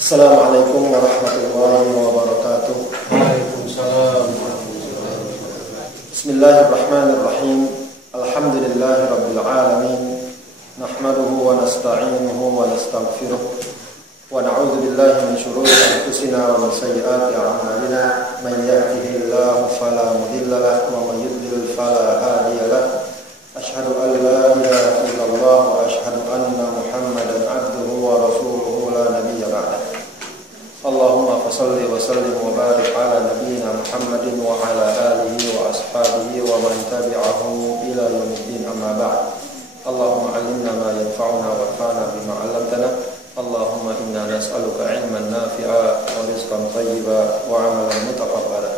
Assalamualaikum warahmatullahi wabarakatuh. Waalaikumsalam. Bismillahirrahmanirrahim. Alhamdulillahi rabbil alamin. Nahmaduhu wa nasta'inuhu wa nastaghfiruh. Wa na'udzu billahi min shururi anfusina wa min sayyiati a'malina. Man yahdihillahu fala mudilla lahu wa man yudlil fala hadiya lahu. Asyhadu an la ilaha illallah wa asyhadu anna Muhammadan 'abduhu wa rasuluhu la nabiyya ba'dahu. Allahumma fassalli wa sallim wa barik ala nabiyyina Muhammadin wa ala alihi wa ashabihi wa man tabi'ahu ila yaumiddin, amma ba'd. Allahumma 'allimna ma yanfa'una warfa'na bima 'allamtana. Allahumma inna nas'aluka 'ilman nafi'a wa rizqan thayyiba wa 'amalan mutaqabbala.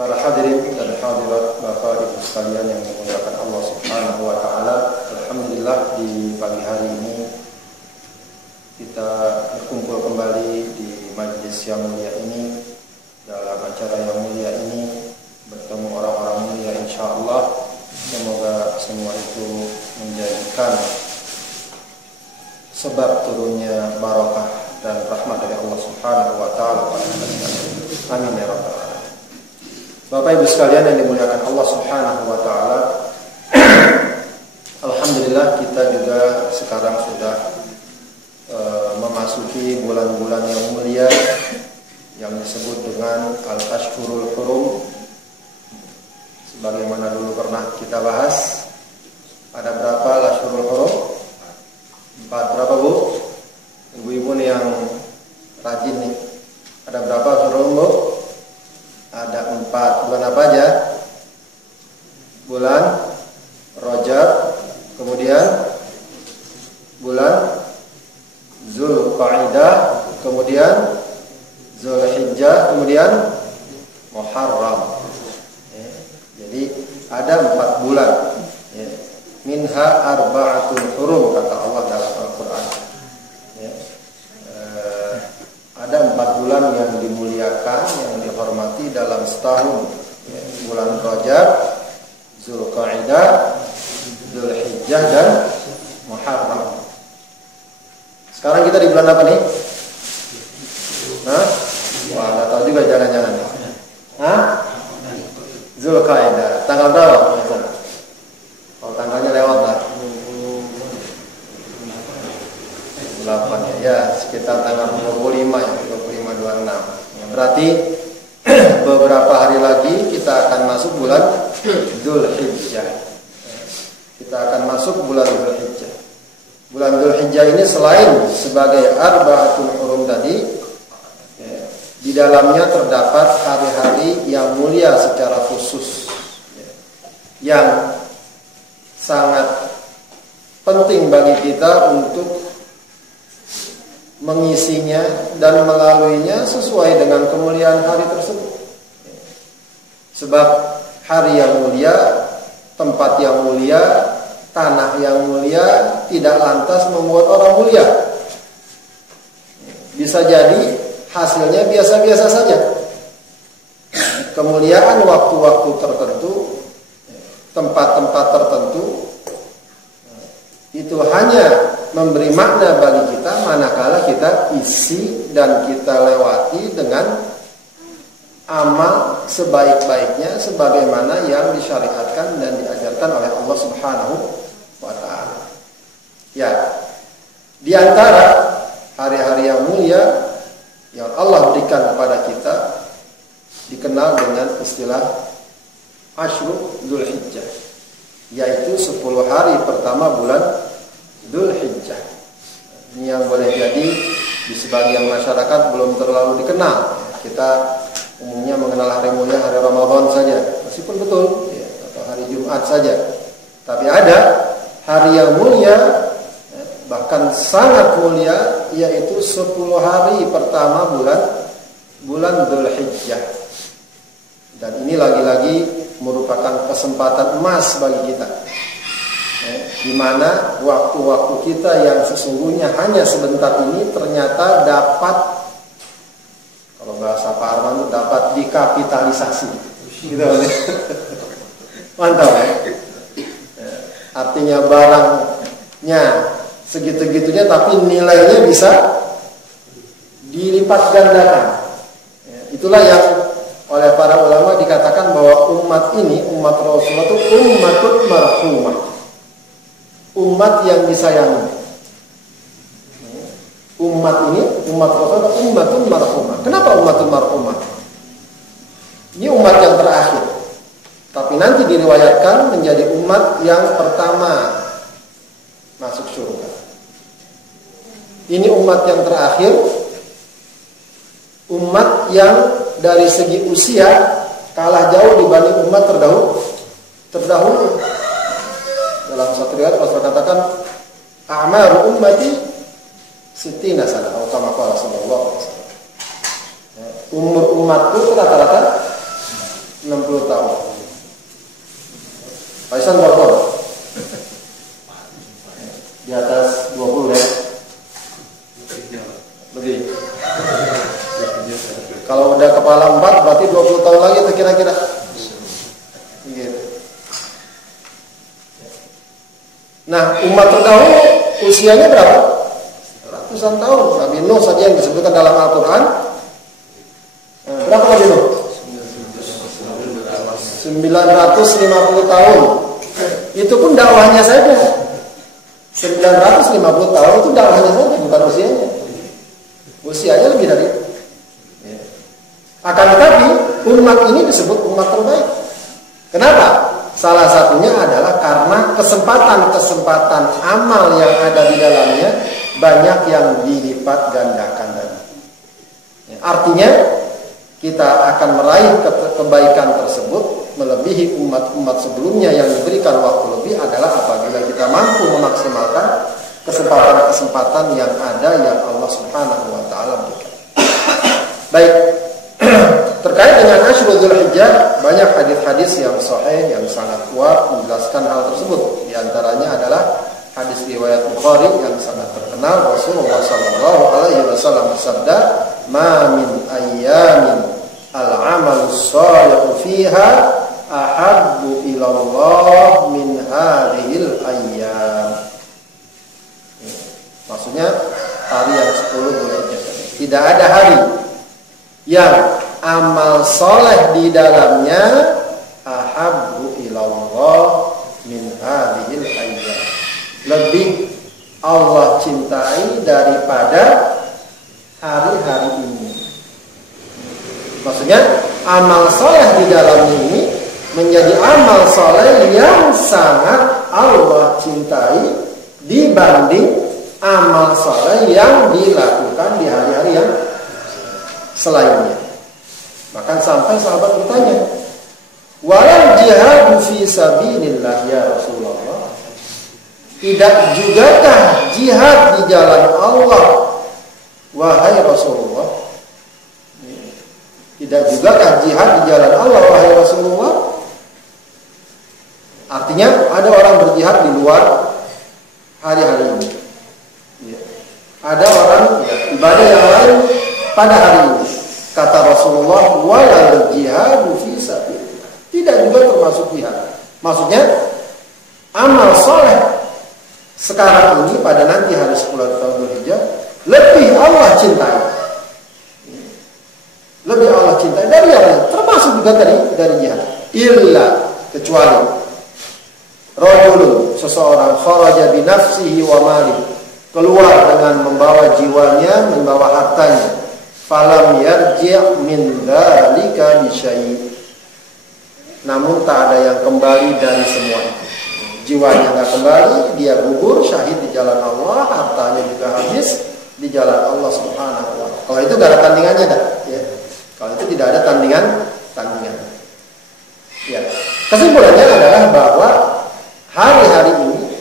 Para hadirin dan hadirat Bapak Ibu sekalian yang dimuliakan Allah Subhanahu wa taala, alhamdulillah di pagi hari ini kita berkumpul kembali di majelis yang mulia ini, dalam acara yang mulia ini, bertemu orang-orang mulia insyaallah. Semoga semua itu menjadikan sebab turunnya barakah dan rahmat dari Allah Subhanahu wa taala pada kita sekalian. Amin ya rabbal alamin. Bapak Ibu sekalian yang dimuliakan Allah Subhanahu wa taala, alhamdulillah kita juga sekarang sudah memasuki bulan-bulan yang mulia yang disebut dengan Al-Ashhurul Hurum. Sebagaimana dulu pernah kita bahas, ada berapa Al-Ashhurul Hurum? 4. Berapa Bu? Ibu-ibu nih yang rajin nih. Ada berapa Hurum Bu? Ada 4. Bulan apa aja? Bulan Rajab, kemudian bulan Zulqa'dah, kemudian Zulhijjah, kemudian Muharram. Jadi ada 4 bulan. Minha arba'atul hurum, kata Allah dalam Al-Quran. Ada 4 bulan yang dimuliakan, yang dihormati dalam setahun. Bulan Rajab, Zulqa'dah, Zulhijjah, dan Muharram. Sekarang kita di bulan apa nih? Hah? Wah, nggak tahu juga jangan-jangan. Hah? Zulqa'dah. Tanggal berapa? Oh, tanggalnya lewat lah. 8 ya, sekitar tanggal 25 ya, 25-26. Ya, berarti beberapa hari lagi kita akan masuk bulan Zulhijjah. Kita akan masuk bulan Zulhijjah. Bulan Zulhijjah ini selain sebagai arba'atul hurum tadi, di dalamnya terdapat hari-hari yang mulia secara khusus, yang sangat penting bagi kita untuk mengisinya dan melaluinya sesuai dengan kemuliaan hari tersebut. Sebab hari yang mulia, tempat yang mulia, tanah yang mulia tidak lantas membuat orang mulia. Bisa jadi hasilnya biasa-biasa saja. Kemuliaan waktu-waktu tertentu, tempat-tempat tertentu, itu hanya memberi makna bagi kita manakala kita isi dan kita lewati dengan amal sebaik-baiknya sebagaimana yang disyariatkan dan diajarkan oleh Allah Subhanahu wa ta'ala. Ya, di antara hari-hari yang mulia yang Allah berikan kepada kita dikenal dengan istilah Ashru Dzulhijjah, yaitu 10 hari pertama bulan Dzulhijjah. Ini yang boleh jadi di sebagian masyarakat belum terlalu dikenal. Kita umumnya mengenal hari mulia hari Ramadan saja, meskipun betul ya, atau hari Jumat saja. Tapi ada hari yang mulia, bahkan sangat mulia, yaitu 10 hari pertama bulan Dzulhijjah. Dan ini lagi-lagi merupakan kesempatan emas bagi kita, di mana waktu-waktu kita yang sesungguhnya hanya sebentar ini ternyata dapat, kalau bahasa Pak Arman itu dapat dikapitalisasi, gitu kan? Mantap ya. Artinya barangnya segitu-gitunya tapi nilainya bisa dilipat gandakan. Ya, itulah yang oleh para ulama dikatakan bahwa umat ini, umat Rasulullah itu ummatun marhumah, umat yang disayangi. Umat ini, umat Rasulullah, ummatun marhumah. Kenapa ummatun marhumah? Ini umat yang terakhir, tapi nanti diriwayatkan menjadi umat yang pertama masuk surga. Ini umat yang terakhir, umat yang dari segi usia kalah jauh dibanding umat terdahulu. Dalam satu riwayat Rasul katakan, "A'maru ummati sittina sana," atau kama qala sallallahu alaihi wasallam. Umur umatku rata-rata 60 tahun. Paisan berapa? Di atas 20 ya? Lebih. Kalau udah kepala 4 berarti 20 tahun lagi itu kira-kira. Gitu. Nah, umat terdahulu usianya berapa? Ratusan tahun. Nabi Nuh saja yang disebutkan dalam Al-Quran. Berapa Nabi Nuh? 950 tahun. Itu pun dakwahnya saja. 950 tahun itu dakwahnya saja, bukan usianya. Usianya lebih dari itu. Akan tetapi umat ini disebut umat terbaik. Kenapa? Salah satunya adalah karena kesempatan-kesempatan amal yang ada di dalamnya banyak yang dilipat gandakan tadi. Artinya kita akan meraih kebaikan tersebut melebihi umat-umat sebelumnya yang diberikan waktu lebih adalah apabila kita mampu memaksimalkan kesempatan-kesempatan yang ada yang Allah Subhanahu wa taala berikan. Baik, terkait dengan Asyurul Dzulhijjah banyak hadis-hadis yang sahih yang sangat kuat menjelaskan hal tersebut. Di antaranya adalah hadis riwayat Bukhari yang sangat terkenal. Rasulullah sallallahu alaihi wasallam bersabda, "Ma min ayyamin al-'amalu shalihu fiha ahabbu ila Allah min hadhil ayyam." Maksudnya hari yang 10 Dzulhijjah. Tidak ada hari yang amal soleh di dalamnya ahabbu ila Allah min hadhil ayyam, lebih Allah cintai daripada hari-hari ini. Maksudnya amal soleh di dalamnya ini menjadi amal soleh yang sangat Allah cintai dibanding amal soleh yang dilakukan di hari-hari yang selainnya. Bahkan sampai sahabat bertanya, "Walal jihadu fi sabilillah ya Rasulullah?" Tidak jugakah jihad di jalan Allah wahai Rasulullah? Tidak jugakah jihad di jalan Allah wahai Rasulullah? Artinya ada orang berjihad di luar hari-hari ini. Ada orang ibadah yang lain pada hari ini. Kata Rasulullah, "Walal jihadu fi sabilillah." Tidak juga termasuk jihad. Maksudnya amal soleh sekarang ini pada nanti hari 10 tahun Dzulhijjah lebih Allah cintai. Lebih Allah cintai dari yang lain, termasuk juga dari jihad. Illa, kecuali rajulun, seseorang kharaja bi nafsihi wa malihi, keluar dengan membawa jiwanya, membawa hartanya, falam yarji' min dzalika bi syai', namun tak ada yang kembali dari semua itu. Jiwanya nggak kembali, dia gugur syahid di jalan Allah, hartanya juga habis di jalan Allah Subhanahu wa taala. Kalau itu gak ada tandingannya dah, ya. Kalau itu tidak ada tandingan. Ya. Kesimpulannya adalah bahwa hari-hari ini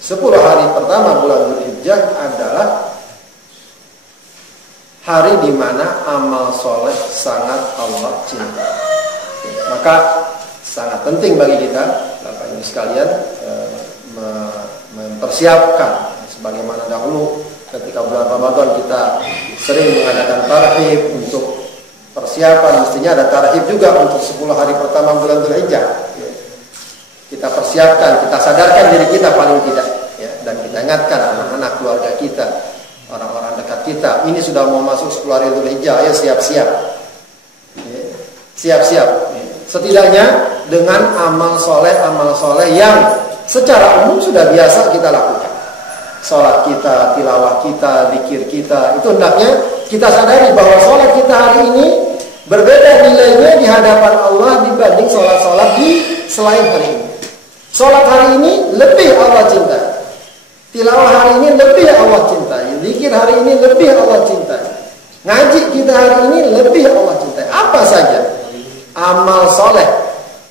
10 hari pertama bulan Dzulhijjah adalah hari di mana amal soleh sangat Allah cintai. Maka sangat penting bagi kita, Bapak Ibu sekalian, mempersiapkan sebagaimana dahulu ketika bulan Ramadan kita sering mengadakan tarhib untuk persiapan, mestinya ada tarhib juga untuk 10 hari pertama bulan Dzulhijjah. Kita persiapkan, kita sadarkan diri kita paling tidak, ya, dan kita ingatkan anak-anak keluarga kita, orang-orang dekat kita. Ini sudah mau masuk 10 hari Dzulhijjah, ayo siap-siap. Siap-siap. Setidaknya dengan amal soleh yang secara umum sudah biasa kita lakukan. Sholat kita, tilawah kita, zikir kita, itu hendaknya kita sadari bahwa sholat kita hari ini berbeda nilainya di hadapan Allah dibanding sholat-sholat di selain hari ini. Sholat hari ini lebih Allah cintai, tilawah hari ini lebih Allah cintai, zikir hari ini lebih Allah cintai, ngaji kita hari ini lebih Allah cintai. Apa saja amal soleh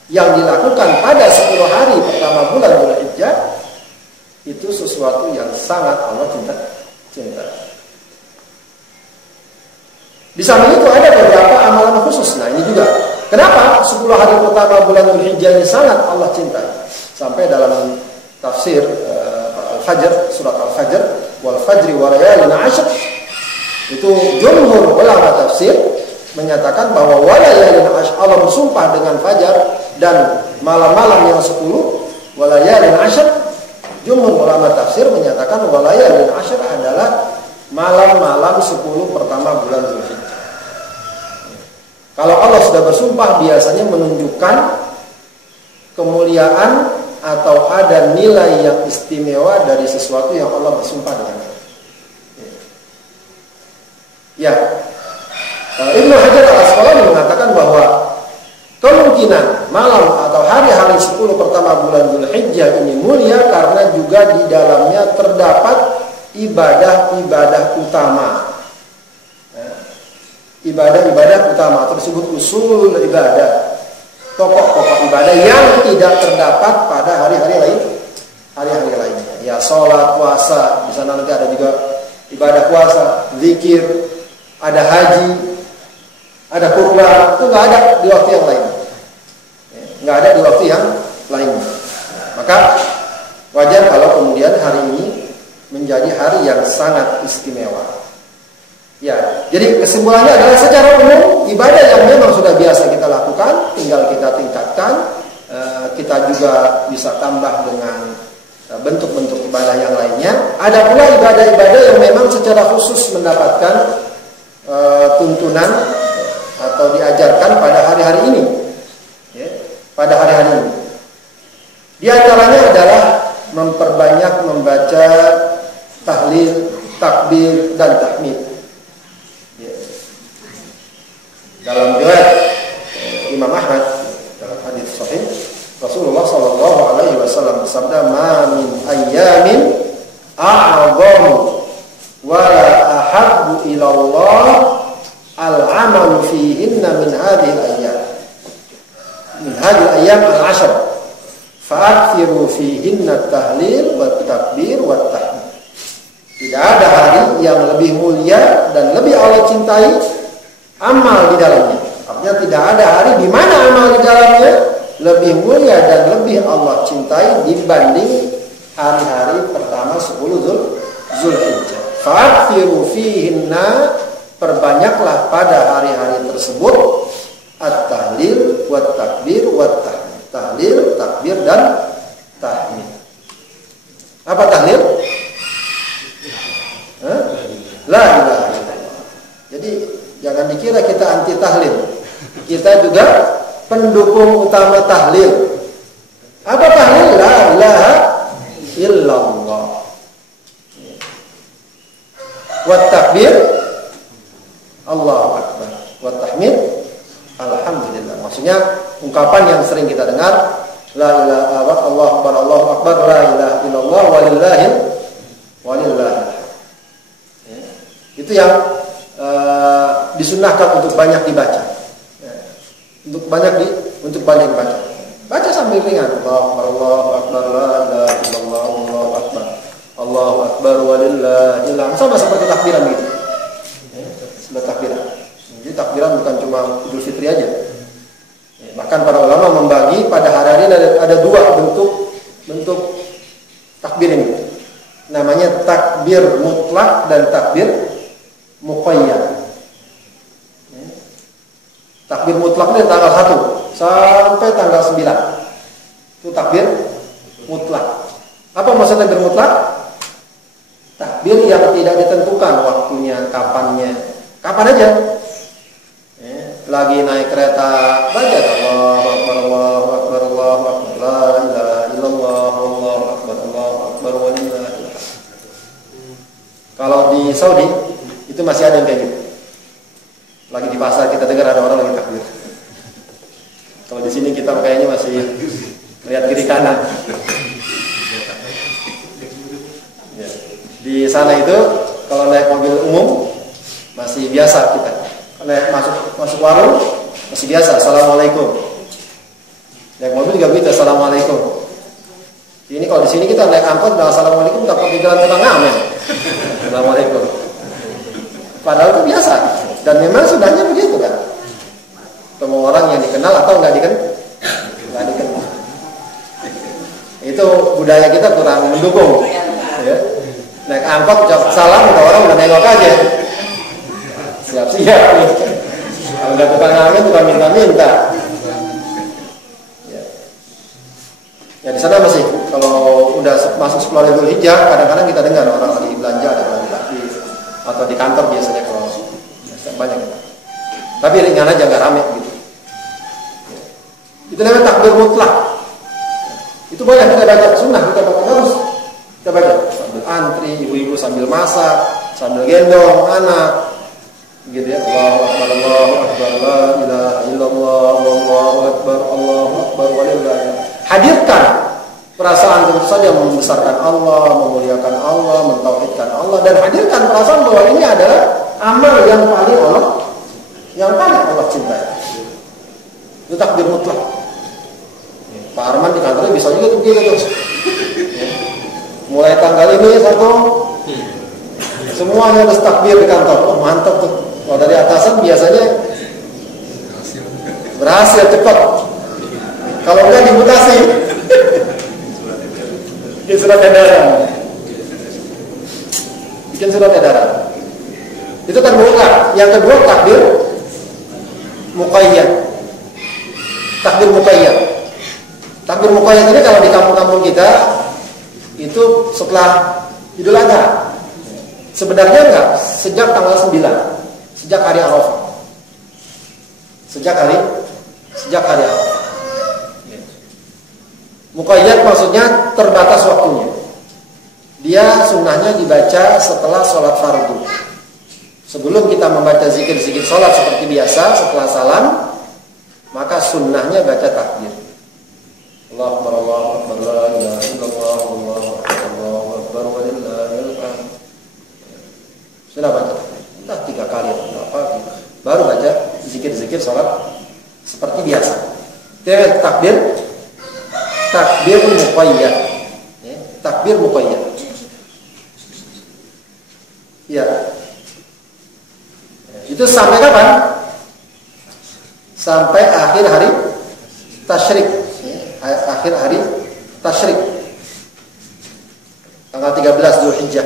yang dilakukan pada 10 hari pertama bulan Dzulhijjah itu sesuatu yang sangat Allah cinta. Di samping itu ada beberapa amalan khusus. Nah ini juga kenapa 10 hari pertama bulan Dzulhijjah ini sangat Allah cintai. Sampai dalam tafsir Al-Fajr, surat Al-Fajr, wal fajri wa layalin 'ashr, itu jumhur ulama tafsir menyatakan bahwa walayalin 'ashr, Allah bersumpah dengan fajar dan malam-malam yang 10, walayalin 'ashr. Jumhur ulama tafsir menyatakan walayalin 'ashr adalah malam-malam 10 pertama bulan Dzulhijjah. Kalau Allah sudah bersumpah biasanya menunjukkan kemuliaan atau ada nilai yang istimewa dari sesuatu yang Allah bersumpah dengannya. Ya, Ibnu Hajar Al-Asqalani mengatakan bahwa kemungkinan malam atau hari-hari 10 pertama bulan Dzulhijjah ini mulia karena juga di dalamnya terdapat ibadah-ibadah utama. Ibadah-ibadah utama tersebut usul ibadah, pokok-pokok ibadah yang tidak terdapat pada hari-hari lainnya. Ya, sholat, puasa, di sana nanti ada juga ibadah puasa, zikir, ada haji, ada kurban, itu nggak ada di waktu yang lain. Nggak ada di waktu yang lainnya. Maka wajar kalau kemudian hari ini menjadi hari yang sangat istimewa. Ya, jadi kesimpulannya adalah secara umum ibadah yang memang sudah biasa kita lakukan, tinggal kita tingkatkan. Kita juga bisa tambah dengan bentuk-bentuk ibadah yang lainnya. Ada pula ibadah-ibadah yang memang secara khusus mendapatkan tuntunan atau diajarkan pada hari-hari ini. Ya, pada hari-hari ini. Di antaranya adalah memperbanyak membaca tahlil, takbir, dan tahmid. Dalam riwayat Imam Ahmad dalam hadis sahih, Rasulullah sallallahu alaihi wasallam bersabda, "Ma min ayyamin a'zamu wa la ahabbu ila Allah al-'amalu fihinna min hadhihi al-ayyam. Min hadhihi al-ayyam al-'ashr. Fa'akthiru fihinna at-tahlil wat-takbir wat-tahmid." Tidak ada hari yang lebih mulia dan lebih Allah cintai amal di dalamnya. Artinya tidak ada hari di mana amal di dalamnya lebih mulia dan lebih Allah cintai dibanding hari-hari pertama 10 Dzulhijjah. Fa'akthiru fihinna, perbanyaklah pada hari-hari tersebut at-tahlil wat-takbir wat-tahmid. Tahlil, takbir, dan tahmid. Apa tahlil? La ilaha illallah. Jadi jangan dikira kita anti tahlil. Kita juga pendukung utama tahlil. Apa tahlil? La ilaha illallah. Wat takbir Allahu akbar. Wat tahmid alhamdulillah. Maksudnya ungkapan yang sering kita dengar, la ilaha illallah, Allahu akbar, Allahu akbar, la ilaha illallah, walillahil. Itu yang disunnahkan untuk banyak dibaca, untuk banyak dibaca. Baca sambil ringan, Allahu akbar, la ilaha illallah, Allahu akbar, Allahu akbar, walillahil hamd. Sama seperti takbiran gitu. Seperti takbiran. Jadi takbiran bukan cuma Idul Fitri aja. Bahkan para ulama membagi pada hari-hari ada dua bentuk takbir ini. Namanya takbir mutlak dan takbir muqayyad. Takbir mutlak dari tanggal 1 sampai tanggal 9. Itu takbir mutlak. Apa maksud takbir mutlak? takbir yang tidak ditentukan waktunya, kapannya, kapan aja. Lagi naik kereta, baca Allahu Akbar, Allahu Akbar, Allahu Akbar, la ilaha illallah, Allahu Akbar, Allahu Akbar, walillahil hamd. Kalau di Saudi itu masih ada yang kayak gitu. Lagi di pasar kita dengar ada orang lagi takbir. Kalau di sini kita kayaknya masih lihat kiri kanan. Ya. Di sana itu kalau naik mobil umum masih biasa kita. Naik masuk warung masih biasa, assalamualaikum. Naik mobil juga begitu, assalamualaikum. Ini kalau di sini kita naik angkot, assalamualaikum, takut di jalan tengah ngamen. Assalamualaikum. Padahal itu biasa dan memang sudahnya begitu kan. Semua orang yang dikenal atau nggak dikenal, itu budaya kita kurang mendukung. Ya. Naik angkot jawab salam, orang udah nengok aja. Siap-siap nih. Kalau nggak tukang ngamen, tukang minta-minta. Ya di sana masih kalau udah masuk 10 Dzulhijjah hijjah, kadang-kadang kita dengar orang lagi belanja, ada orang lagi atau di kantor biasanya kalau banyak. Tapi ringan aja, nggak rame gitu. Itu namanya takbir mutlak. Itu banyak kita baca sunnah, kita baca terus. Kita baca sambil antri, ibu-ibu sambil masak, sambil gendong anak. Gitu ya, Allahu Akbar, Allahu Akbar, la ilaha illallah, Allahu Akbar, Allahu Akbar, walillahil hamd. Hadirkan perasaan tentu saja membesarkan Allah, memuliakan Allah, mentauhidkan Allah, dan hadirkan perasaan bahwa ini adalah amal yang paling Allah cintai. Itu takbir mutlak. Pak Arman di kantornya bisa juga tuh gitu. Mulai tanggal ini semuanya harus takbir di kantor. Oh, mantap tuh. Kalau dari atasan biasanya berhasil cepat. Kalau enggak dimutasi, bikin surat edaran. Itu kan mutlak. Yang kedua takbir muqayyad. Takbir muqayyad ini kalau di kampung-kampung kita itu setelah Idul Adha. Sebenarnya enggak, sejak tanggal 9. Sejak hari Arafah. Sejak hari Arafah. Muqayyad maksudnya terbatas waktunya. Dia sunnahnya dibaca setelah sholat fardu. Sebelum kita membaca zikir-zikir sholat seperti biasa, setelah salam, maka sunnahnya baca takbir. Allahu Akbar, Allahu Akbar, la ilaha illallah, Allahu Akbar, Allahu Akbar, walillahil hamd. Sudah baca. Entah 3 kali atau berapa, baru baca zikir-zikir sholat seperti biasa. Itu takbir muqayyad. Takbir muqayyad. Ya. Itu sampai kapan? Sampai akhir hari tasyrik. Akhir hari tasyrik. Tanggal 13 Dzulhijjah.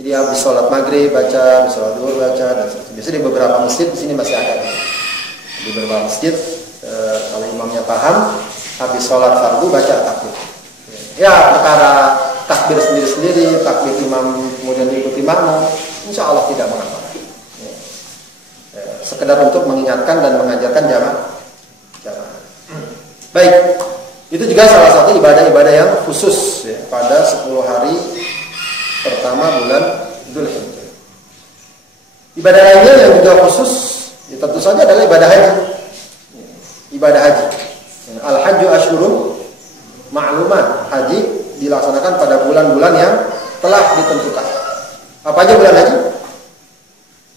Jadi habis sholat maghrib baca, habis sholat zuhur baca, dan biasanya di beberapa masjid di sini masih ada. Di beberapa masjid kalau imamnya paham, habis sholat fardu baca takbir. Ya perkara takbir sendiri-sendiri, takbir imam kemudian diikuti makmum, insya Allah tidak mengapa. Sekedar untuk mengingatkan dan mengajarkan jamaah. Baik, itu juga salah satu ibadah-ibadah yang khusus ya, pada 10 hari pertama bulan Dzulhijjah. Ibadah lainnya yang juga khusus ya, tentu saja adalah ibadah haji. Ibadah haji. Al-hajju asyhurun ma'lumat. Haji dilaksanakan pada bulan-bulan yang telah ditentukan. Apa aja bulan haji?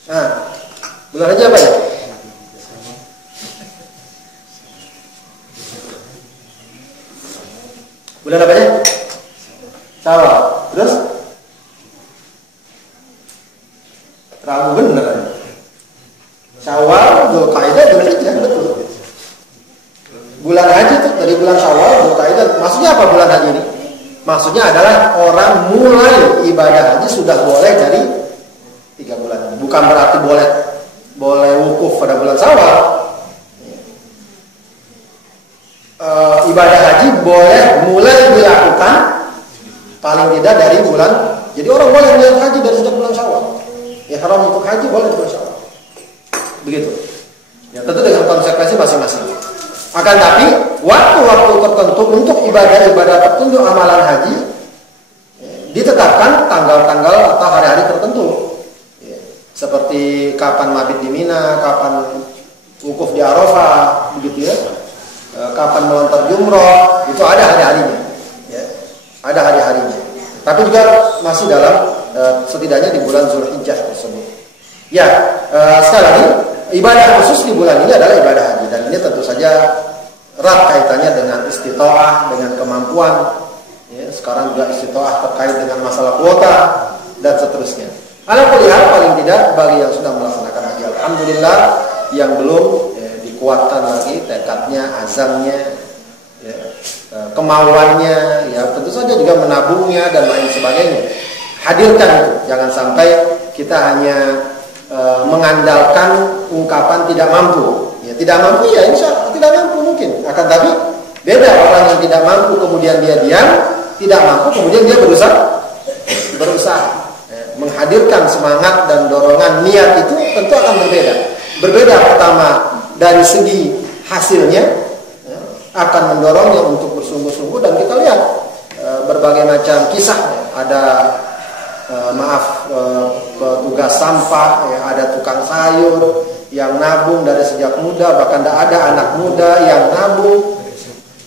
Nah, bulan haji apa ya? Bulan apa ya? Syawal. Terus? Rabu bener. Syawal, Dzulqa'dah, Dzulhijjah, betul. Bulan haji itu dari bulan Syawal, Dzulqa'dah. Maksudnya apa bulan haji ini? Maksudnya adalah orang mulai ibadah haji sudah boleh dari 3 bulan ini. Bukan berarti boleh wukuf pada bulan Syawal. Ibadah haji boleh mulai dilakukan paling tidak dari bulan Jadi orang boleh niat haji dari sejak bulan Syawal. Ihram untuk haji boleh di bulan Syawal. Begitu. Ya, tentu dengan konsekuensi masing-masing. Akan tapi waktu-waktu tertentu untuk ibadah-ibadah tertentu amalan haji ditetapkan tanggal-tanggal atau hari-hari tertentu. Ya, seperti kapan mabit di Mina, kapan wukuf di Arafah, begitu ya. Kapan melontar jumroh, itu ada hari-harinya. Ya, ada hari-harinya. Tapi juga masih dalam setidaknya di bulan Zulhijjah tersebut. Ya, sekali lagi ibadah khusus di bulan ini adalah ibadah haji, dan ini tentu saja erat kaitannya dengan istita'ah, dengan kemampuan. Ya, sekarang juga istita'ah terkait dengan masalah kuota dan seterusnya. Alhamdulillah, paling tidak bagi yang sudah melaksanakan haji, alhamdulillah. Yang belum dikuatkan lagi tekadnya, azamnya, ya, kemauannya, ya tentu saja juga menabungnya dan lain sebagainya. Hadirkan itu, jangan sampai kita hanya mengandalkan ungkapan tidak mampu. Ya, tidak mampu ya insya Allah tidak mampu mungkin. Akan tapi beda orang yang tidak mampu kemudian dia diam, tidak mampu kemudian dia berusaha. Ya, menghadirkan semangat dan dorongan niat itu tentu akan berbeda. Berbeda pertama dari segi hasilnya, ya, akan mendorongnya untuk bersungguh-sungguh, dan kita lihat berbagai macam kisah. Ada petugas sampah, ya, ada tukang sayur yang nabung dari sejak muda, bahkan ada anak muda yang nabung,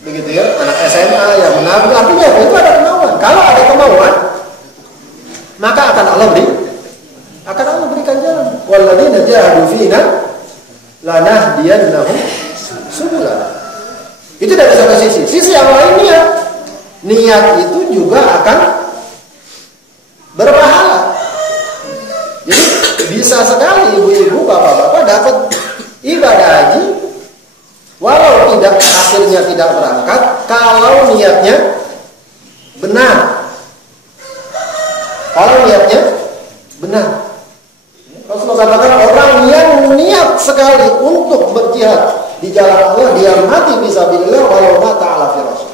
begitu ya, anak SMA yang menabung. Artinya itu ada kemauan. Kalau ada kemauan, maka akan Allah berikan jalan. Walladzina jahadu fina lanahdiyannahum subulana. Itu dari satu sisi. Sisi yang lain niat itu juga akan berpahala. Jadi bisa sekali ibu-ibu, bapak-bapak dapat ibadah haji walau akhirnya tidak berangkat kalau niatnya benar. Kalau niatnya benar. Rasulullah katakan orang yang niat sekali untuk berjihad di jalan Allah, dia mati fisabilillah walau mata ala firash.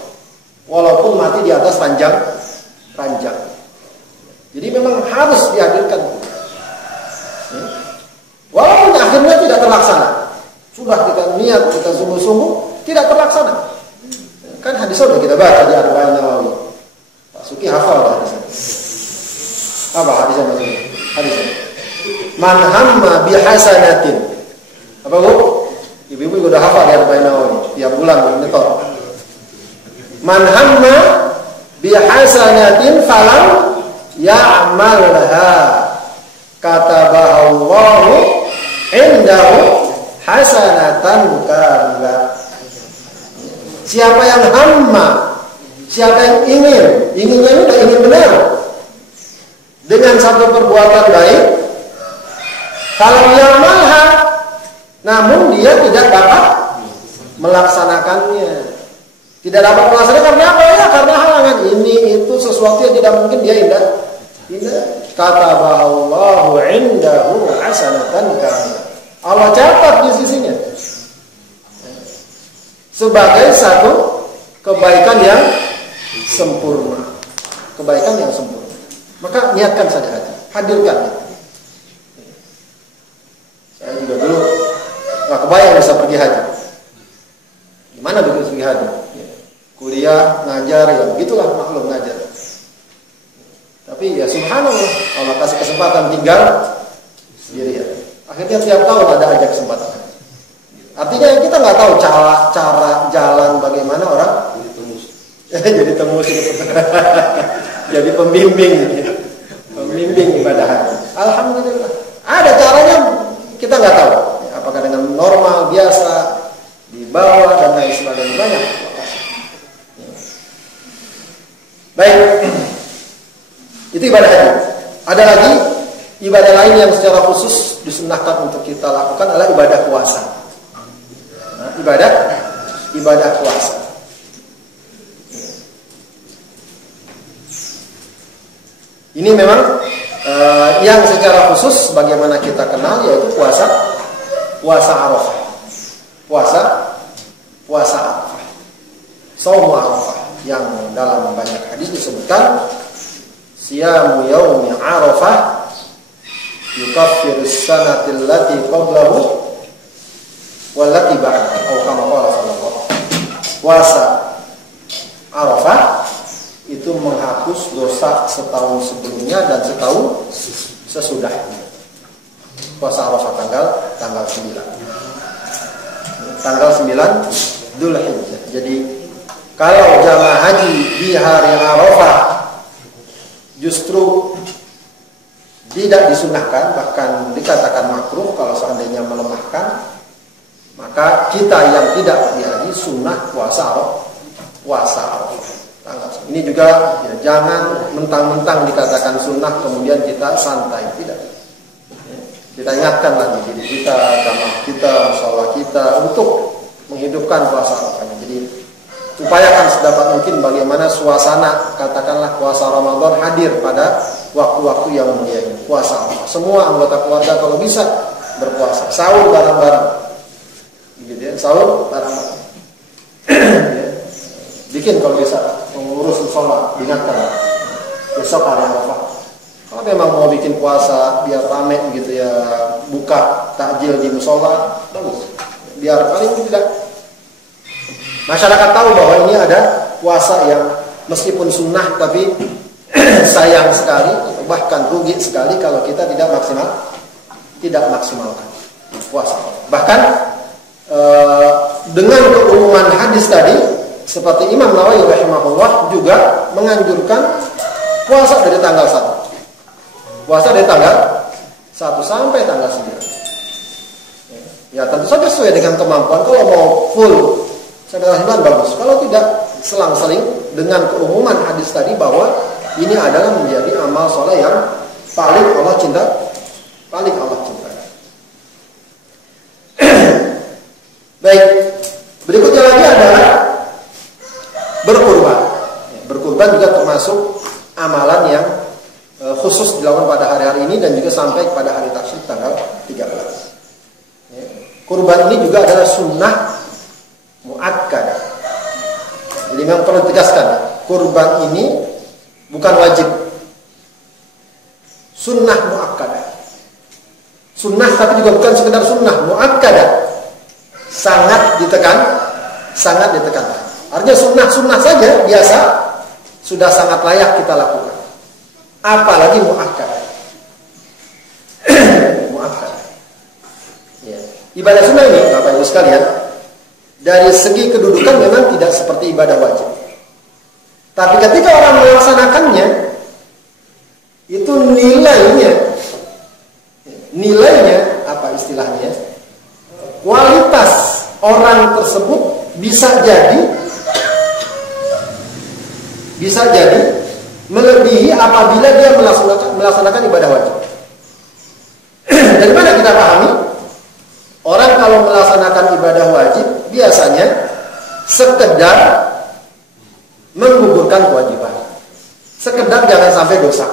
Walaupun mati di atas ranjang. Jadi memang harus dihadirkan. Walaupun akhirnya tidak terlaksana. Sudah kita niat, kita sungguh-sungguh, tidak terlaksana. Kan hadis sudah kita baca di Arba'in Nawawi. Pak Suki hafal hadisnya. Apa hadisnya maksudnya? Hadisnya. Man hamma bihasanatin. Apa Bu? Ibu-ibu udah hafal di Arba'in Nawawi. Tiap bulan menyetor. Man hamma bihasanatin falam ya'malha katabahallahu indahu hasanatan kamilah. Siapa yang hamma, siapa yang inginnya ini udah ingin benar dengan satu perbuatan baik, falam ya'malha, namun dia tidak dapat melaksanakannya. Tidak dapat melaksanakan karena apa ya? Karena halangan ini itu sesuatu yang tidak mungkin dia indah. Katabahallahu indahu hasanatan kamilah. Allah catat di sisinya sebagai satu kebaikan yang sempurna. Kebaikan yang sempurna. Maka niatkan saja haji, hadirkan. Saya juga dulu nggak kebayang bisa pergi haji. Gimana begitu pergi haji? Kuliah, ngajar, ya begitulah maklum ngajar. Tapi ya subhanallah, Allah kasih kesempatan tinggal sendirian. Akhirnya tiap tahun ada aja kesempatan. Artinya kita nggak tahu cara jalan bagaimana orang jadi tembus jadi pembimbing ibadah haji. Alhamdulillah. Ada caranya, kita nggak tahu. Apakah dengan normal biasa di bawah dan lain sebagainya, banyak. Baik. Itu ibadah haji. Ada lagi ibadah lain yang secara khusus disunnahkan untuk kita lakukan adalah ibadah puasa. Nah, ibadah puasa. Ini memang yang secara khusus bagaimana kita kenal yaitu puasa Arafah. Puasa Arafah. Shaum Arafah yang dalam banyak hadis disebutkan siyamu yaumi Arafah yukaffiru as-sanata allati qablahu wallati ba'dahu atau kama qala sallallahu. Puasa Arafah itu menghapus dosa setahun sebelumnya dan setahun sesudahnya. Puasa Arafah tanggal 9. Tanggal 9 Dzulhijjah. Jadi kalau jamaah haji di hari Arafah justru tidak disunahkan, bahkan dikatakan makruh kalau seandainya melemahkan, maka kita yang tidak pergi haji sunnah puasa Arafah. Ini juga ya, jangan mentang-mentang dikatakan sunnah kemudian kita santai, tidak. Kita ingatkan lagi diri kita, jamaah kita, musola kita untuk menghidupkan puasa Arafah. Jadi upayakan sedapat mungkin bagaimana suasana katakanlah puasa Ramadan hadir pada waktu-waktu yang mulia ini. Puasa Arafah. Semua anggota keluarga kalau bisa berpuasa, sahur bareng-bareng. Gitu ya, sahur bareng-bareng. Bikin kalau bisa mengurus musola, diingatkan besok hari Arafah. Kalau memang mau bikin puasa biar rame gitu ya, buka takjil di musola, bagus. Biar paling tidak masyarakat tahu bahwa ini ada puasa yang meskipun sunnah tapi sayang sekali atau bahkan rugi sekali kalau kita tidak maksimalkan puasa. Bahkan dengan keumuman hadis tadi, seperti Imam Nawawi rahimahullah juga menganjurkan puasa dari tanggal 1. Puasa dari tanggal 1 sampai tanggal 9. Ya tentu saja sesuai dengan kemampuan. Kalau mau full sampai tanggal 9 bagus. Kalau tidak selang-seling dengan keumuman hadis tadi bahwa ini adalah menjadi amal soleh yang paling Allah cinta. Baik, berikutnya lagi adalah berkurban. Berkurban juga termasuk amalan yang khusus dilakukan pada hari-hari ini dan juga sampai pada hari tasyrik tanggal 13. Kurban ini juga adalah sunnah muakkadah. Jadi memang perlu ditegaskan, kurban ini bukan wajib. Sunnah muakkadah. Sunnah tapi juga bukan sekedar sunnah muakkadah. Sangat ditekankan. Artinya sunnah saja biasa sudah sangat layak kita lakukan. Apalagi muakkadah. Ya. Ibadah sunnah ini, Bapak Ibu sekalian, dari segi kedudukan memang tidak seperti ibadah wajib. Tapi ketika orang melaksanakannya, itu nilainya apa istilahnya? Kualitas orang tersebut bisa jadi melebihi apabila dia melaksanakan ibadah wajib. Dari mana kita pahami? Orang kalau melaksanakan ibadah wajib biasanya sekedar menggugurkan kewajiban, sekedar jangan sampai dosa,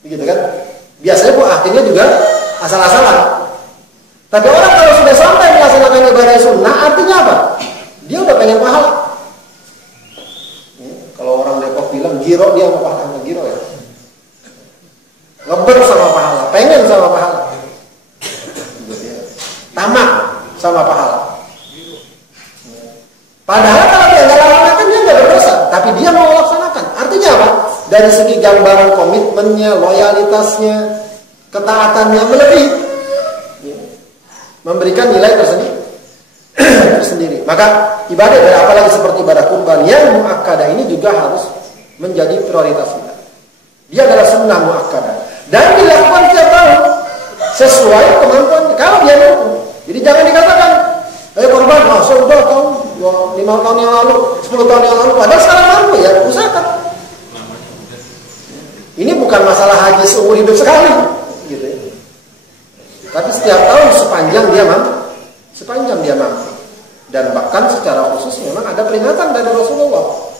begitu kan? Biasanya akhirnya juga asal-asalan. Tapi orang kalau sudah sampai melaksanakan ibadah sunnah, artinya apa? Dia udah pengen pahala. Kalau orang Depok bilang giro, dia mau pahala, giro ya. Ngeber sama pahala, pengen sama pahala. Tamak sama pahala. Padahal kalau dia nggak laksanakan dia nggak berdosa, tapi dia mau laksanakan. Artinya apa? Dari segi gambaran komitmennya, loyalitasnya, ketaatannya melebihi, memberikan nilai tersendiri. Maka ibadah apalagi seperti ibadah kurban yang muakkadah ini juga harus menjadi prioritas kita. Dia adalah sunnah muakkadah dan dilakukan setiap tahun sesuai kemampuan. Kalau dia mampu, jadi jangan dikatakan korban sudah tahun 5 tahun yang lalu, 10 tahun yang lalu, padahal sekarang mampu ya usahakan. Ini bukan masalah haji seumur hidup sekali, gitu ya. Tapi setiap tahun sepanjang dia mampu. Dan bahkan secara khusus memang ada peringatan dari Rasulullah.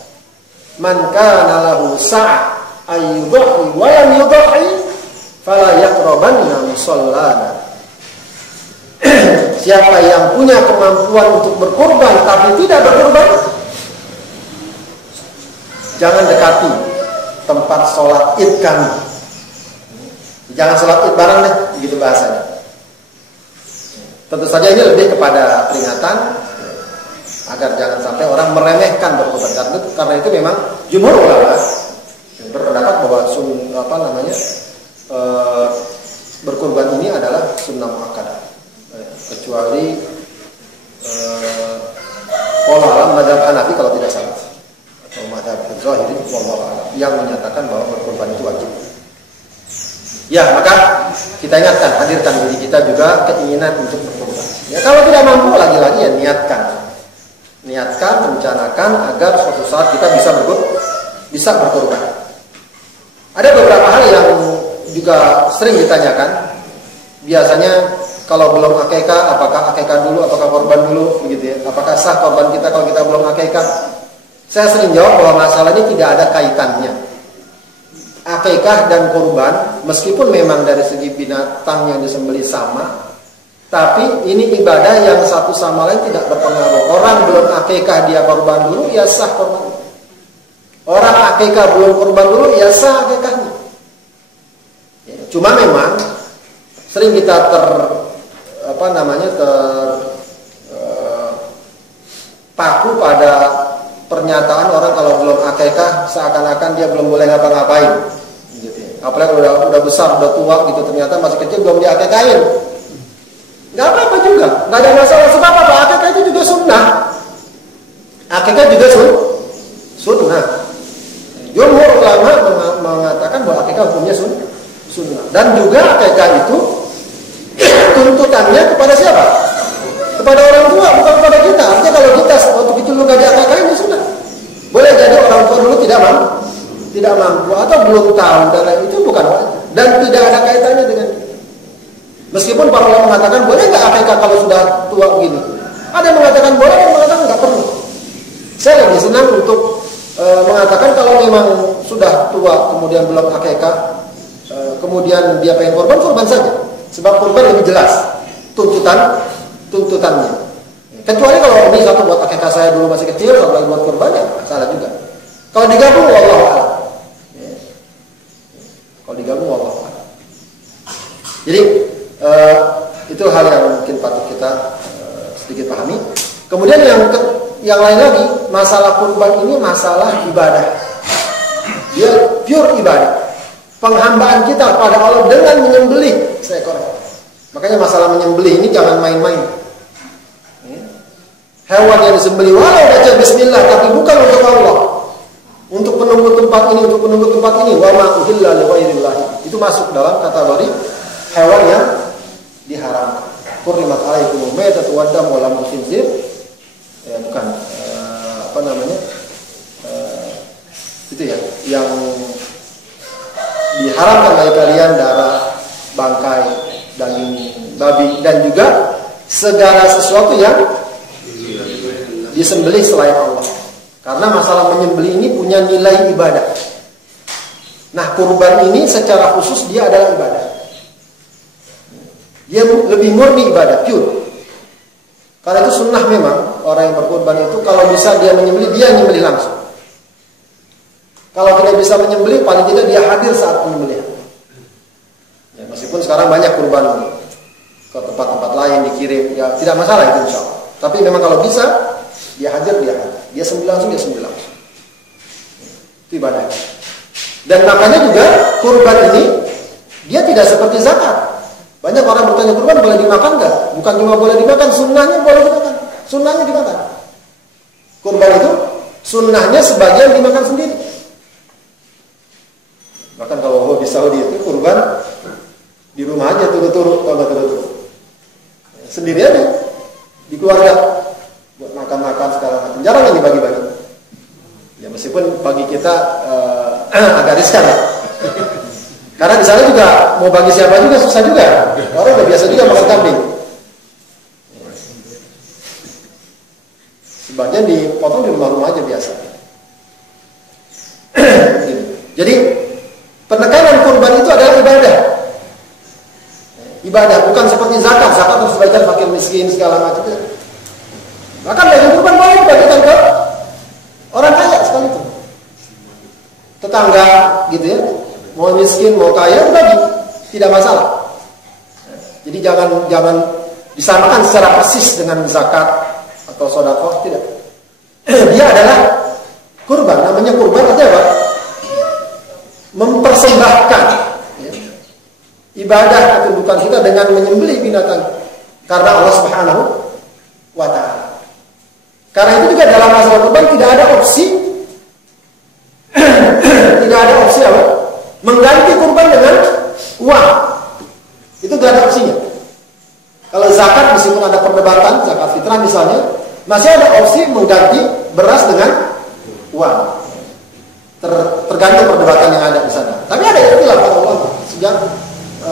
Man kana lahu sa'a ayyudhi wa lam yudhi fala yaqrabanna musallana. Siapa yang punya kemampuan untuk berkorban tapi tidak berkorban, jangan dekati tempat sholat id kami. Jangan sholat id bareng deh, begitu bahasanya. Tentu saja ini lebih kepada peringatan agar jangan sampai orang meremehkan berkurban. Karena itu memang jumhur ulama berpendapat bahwa berkurban ini adalah sunnah muakkadah, kecuali pola alam mazhab Hanafi kalau tidak salah, atau mazhab Zahiri wallahu a'lam, yang menyatakan bahwa berkurban itu wajib. Ya, maka kita ingatkan, hadirkan diri kita juga keinginan untuk berkurban. Ya, kalau tidak mampu lagi-lagi ya niatkan, rencanakan agar suatu saat kita bisa berkurban. Ada beberapa hal yang juga sering ditanyakan. Biasanya kalau belum akikah, apakah akikah dulu, apakah korban dulu, begitu ya? Apakah sah korban kita kalau kita belum akikah? Saya sering jawab bahwa masalah ini tidak ada kaitannya. Akikah dan korban, meskipun memang dari segi binatang yang disembelih sama, tapi ini ibadah yang satu sama lain tidak berpengaruh. Orang belum akikah dia korban dulu, ya sah korban. Orang akikah belum korban dulu, ya sah akikahnya. Ya, cuma memang sering kita paku pada pernyataan orang kalau belum akikah seakan-akan dia belum boleh ngapa-ngapain. Gitu ya. Apalagi udah besar, udah tua gitu, ternyata masih kecil belum diakikahin. Nggak apa-apa juga, nggak ada masalah. Sebab apa? Akikah itu juga sunnah. Akikah juga sunnah. Jumhur ulama mengatakan bahwa akikah hukumnya sunnah. Dan juga akikah itu tuntutannya kepada siapa? Kepada orang tua, bukan kepada kita. Artinya kalau kita waktu kecil lu nggak diakikahin, ya sudah. Boleh jadi orang tua dulu tidak mampu atau belum tahu, dan itu bukan wajib dan tidak ada kaitannya dengan. Meskipun para ulama mengatakan boleh nggak akikah kalau sudah tua begini. Ada yang mengatakan boleh, ada yang mengatakan nggak perlu. Saya lebih senang untuk mengatakan kalau memang sudah tua kemudian belum akikah, kemudian dia pengen korban saja. Sebab korban lebih jelas tuntutannya. Kecuali kalau ini satu buat akikah saya dulu masih kecil, satu lagi buat korban, ya salah juga. Kalau digabung wallahu a'lam. Kalau digabung wallahu a'lam. Jadi itu hal yang mungkin patut kita sedikit pahami. Kemudian yang lain lagi, masalah kurban ini masalah ibadah. Dia pure ibadah. Penghambaan kita pada Allah dengan menyembelih seekor. Makanya masalah menyembelih ini jangan main-main. Hewan yang disembelih walau baca bismillah tapi bukan untuk Allah. Untuk penunggu tempat ini, untuk penunggu tempat ini, wa ma uhilla li ghairillah. Itu masuk dalam kategori hewan yang diharamkan. Qurrimat alaikumul maitatu wad dam wa lahmul khinzir. Ya, bukan itu ya, yang diharamkan bagi kalian darah, bangkai, daging babi, dan juga segala sesuatu yang disembelih selain Allah. Karena masalah menyembelih ini punya nilai ibadah. Nah, kurban ini secara khusus dia adalah ibadah. Dia lebih murni ibadah, pure. Karena itu sunnah memang orang yang berkurban itu kalau bisa dia menyembelih, dia menyembelih langsung. Kalau tidak bisa menyembelih, paling tidak dia hadir saat penyembelihan. Ya, meskipun sekarang banyak kurban ke tempat-tempat lain dikirim, ya tidak masalah itu insya Allah. Tapi memang kalau bisa dia hadir, dia sembelih langsung, itu ibadah. Dan makanya juga kurban ini dia tidak seperti zakat. Banyak orang bertanya, kurban boleh dimakan nggak? Bukan cuma boleh dimakan, sunnahnya boleh dimakan. Sunnahnya dimakan. Kurban itu sunnahnya sebagian dimakan sendiri. Bahkan kalau di Saudi itu kurban di rumah aja turut-turut, sendiri aja di keluarga buat makan-makan segala macam. Jarang yang dibagi-bagi. Ya meskipun bagi kita agak riskan ya. Karena di sana juga mau bagi siapa juga susah juga. Orang udah biasa juga makan kambing. Sebagian dipotong di rumah-rumah aja biasa. Jadi penekanan kurban itu adalah ibadah. Ibadah bukan seperti zakat. Zakat harus dibagikan fakir miskin segala macam. Bahkan daging kurban boleh dibagikan ke orang kaya sekalipun. Tetap tetangga gitu ya, mau miskin mau kaya bagi, tidak masalah. Jadi jangan disamakan secara persis dengan zakat atau sedekah, tidak. Dia adalah kurban. Namanya kurban artinya apa? Mempersembahkan ya, ibadah ketundukan kita dengan menyembelih binatang karena Allah Subhanahu wa ta'ala. Karena itu juga dalam masalah kurban tidak ada opsi apa? Mengganti kurban dengan uang. Itu tidak ada opsinya. Kalau zakat meskipun ada perdebatan, zakat fitrah misalnya, masih ada opsi mengganti beras dengan uang. Tergantung perdebatan yang ada di sana. Tapi ada istilah para ulama sejak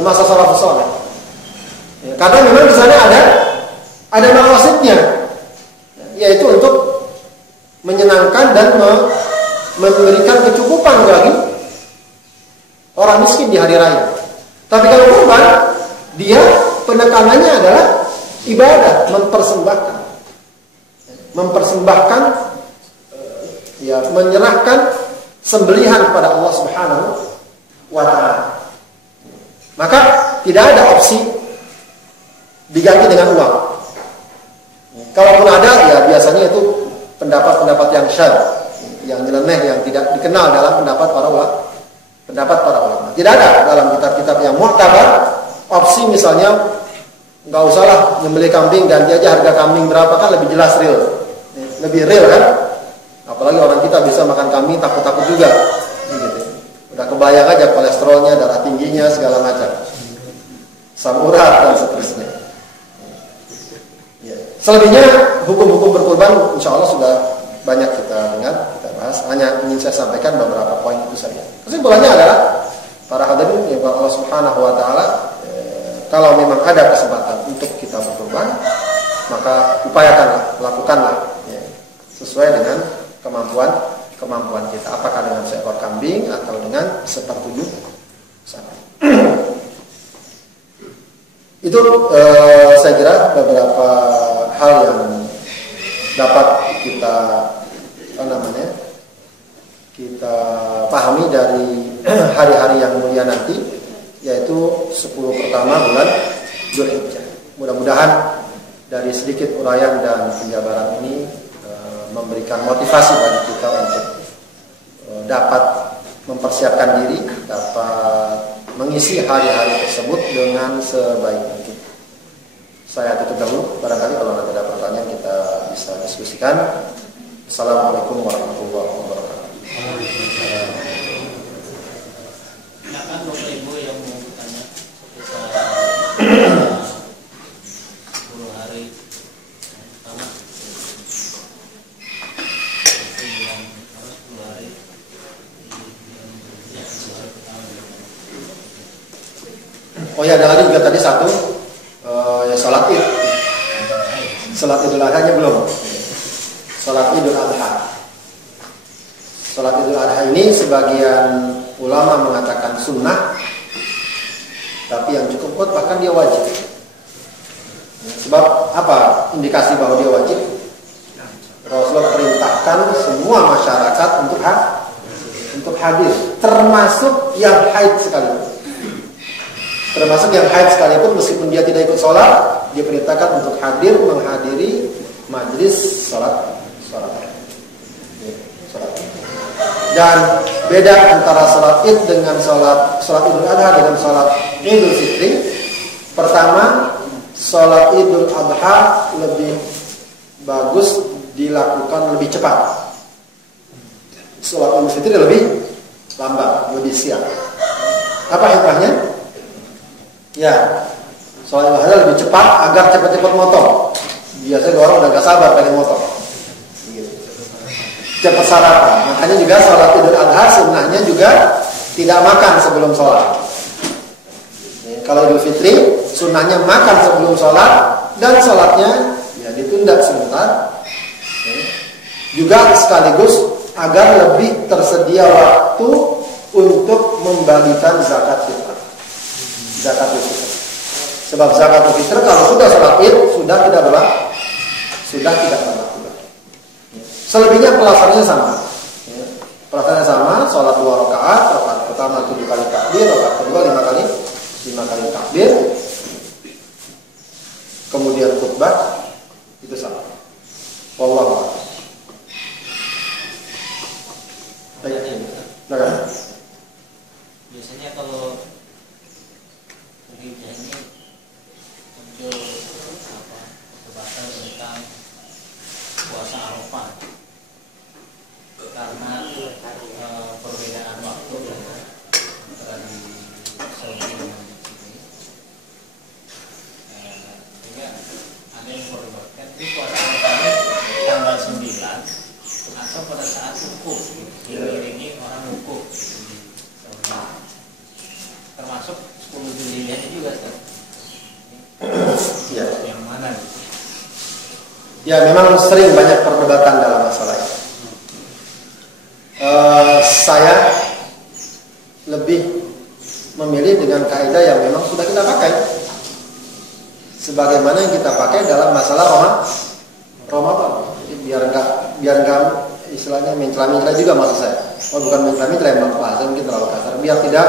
masa salafus saleh. Ya, karena memang di sana ada maqasidnya, yaitu untuk menyenangkan dan memberikan kecukupan bagi orang miskin di hari raya. Tapi kalau kurban, dia penekanannya adalah ibadah, mempersembahkan, ya, menyerahkan sembelihan kepada Allah Subhanahu wa ta'ala. Maka tidak ada opsi diganti dengan uang. Kalaupun ada, ya biasanya itu pendapat-pendapat yang syadz, yang nyeleneh, yang tidak dikenal dalam pendapat para ulama. Tidak ada dalam kitab-kitab yang mu'tabar opsi misalnya nggak usahlah nyembelih kambing, ganti aja harga kambing berapa, kan lebih jelas lebih real kan. Apalagi orang kita bisa makan kambing takut-takut juga gitu. Udah kebayang aja kolesterolnya, darah tingginya, segala macam, asam urat dan seterusnya. Ya. Selebihnya hukum-hukum berkurban insya Allah sudah banyak kita dengar, kita bahas. Hanya ingin saya sampaikan beberapa poin itu saja. Kesimpulannya adalah para hadirin yang Allah Subhanahu wa ta'ala, kalau memang ada kesempatan untuk kita berkurban, maka upayakanlah, lakukanlah ya, sesuai dengan kemampuan kita. Apakah dengan seekor kambing atau dengan sepertujuh sapi. Itu saya kira beberapa hal yang dapat kita kita pahami dari hari-hari yang mulia nanti, yaitu 10 pertama bulan Dzulhijjah. Mudah-mudahan dari sedikit uraian dan penjabaran ini memberikan motivasi bagi kita untuk dapat mempersiapkan diri, dapat mengisi hari-hari tersebut dengan sebaik mungkin. Saya tutup dahulu, barangkali kalau ada pertanyaan kita bisa diskusikan. Assalamualaikum warahmatullahi wabarakatuh. Silakan Bapak Ibu yang mau bertanya seputar 10 hari pertama, 10 hari Oh ya, ada lagi juga tadi satu ya salat Id. Salat Idul Adha-nya belum. Salat Idul Adha. Salat Idul Adha ini sebagian ulama mengatakan sunnah, tapi yang cukup kuat bahkan dia wajib. Sebab apa indikasi bahwa dia wajib? Rasulullah perintahkan semua masyarakat untuk hadir, termasuk yang haid sekalipun. Meskipun dia tidak ikut sholat, dia perintahkan untuk hadir, menghadiri majlis sholat. Dan beda antara sholat Id dengan sholat Idul Adha dengan sholat Idul Fitri. Pertama, sholat Idul Adha lebih bagus dilakukan lebih cepat. Sholat Idul Fitri lebih lambat, lebih siang. Apa hikmahnya? Ya, sholat Idul Adha lebih cepat agar cepat-cepat motong. Biasanya orang udah gak sabar pengen motong, cepat sarapan. Makanya juga sholat Idul Adha sunnahnya juga tidak makan sebelum sholat. Kalau Idul Fitri sunnahnya makan sebelum sholat, dan sholatnya ya ditunda sebentar. Juga sekaligus agar lebih tersedia waktu untuk membagikan zakat fitrah. Sebab zakat fitrah kalau sudah sholat Id sudah tidak berlaku. Selebihnya pelaksanaannya sama. Perasaannya sama, sholat 2 rakaat, rakaat pertama 7 kali takbir, rakaat kedua 5 kali takbir, kemudian khutbah, itu sama. Wallahu a'lam. Biasanya kalau Zulhijjah ini muncul perdebatan tentang puasa Arafah karena perbedaan waktu antara di Saudi dengan di sini, sehingga ada yang memperdebatkan di puasa Arafah ini tanggal 9 atau pada saat wukuf, diiringi orang wukuf di Saudi, termasuk 10 Zulhijjah juga kan? Ya. Yang mana? Ya, memang sering banyak perdebatan dalam masalah ini. Saya lebih memilih dengan kaidah yang memang sudah kita pakai, sebagaimana yang kita pakai dalam masalah Ramadan. Biar nggak istilahnya mencela-mencela juga maksud saya. Bukan mencela-mencela, yang bahasa mungkin terlalu kasar. Biar tidak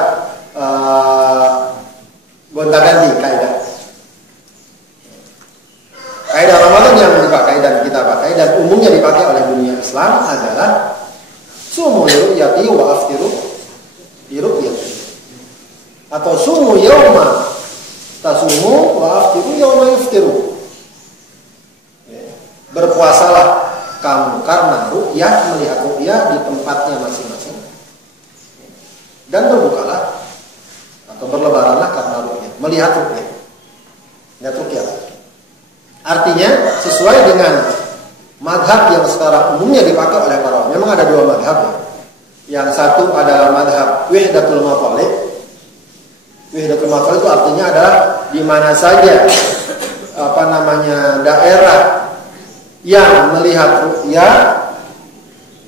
gonta-ganti kaidah. Kaidah Ramadan yang dipakai dan kita pakai dan umumnya dipakai oleh dunia Islam adalah sumu liru'yati wa aftiru liru'yati, atau sumu yauma tasumu wa aftiru yauma yuftiru. Berpuasalah kamu karena ru'yah, melihat ru'yah di tempatnya masing-masing, dan berbukalah atau berlebaranlah karena ru'yah, melihat ru'yah. Lihat ru'yah. Artinya sesuai dengan madhab yang sekarang umumnya dipakai oleh para ulama. Memang ada 2 madhab ya. Yang satu adalah madhab wihdatul mathalib. Wihdatul mathalib itu artinya adalah di mana saja daerah yang melihat ru'yah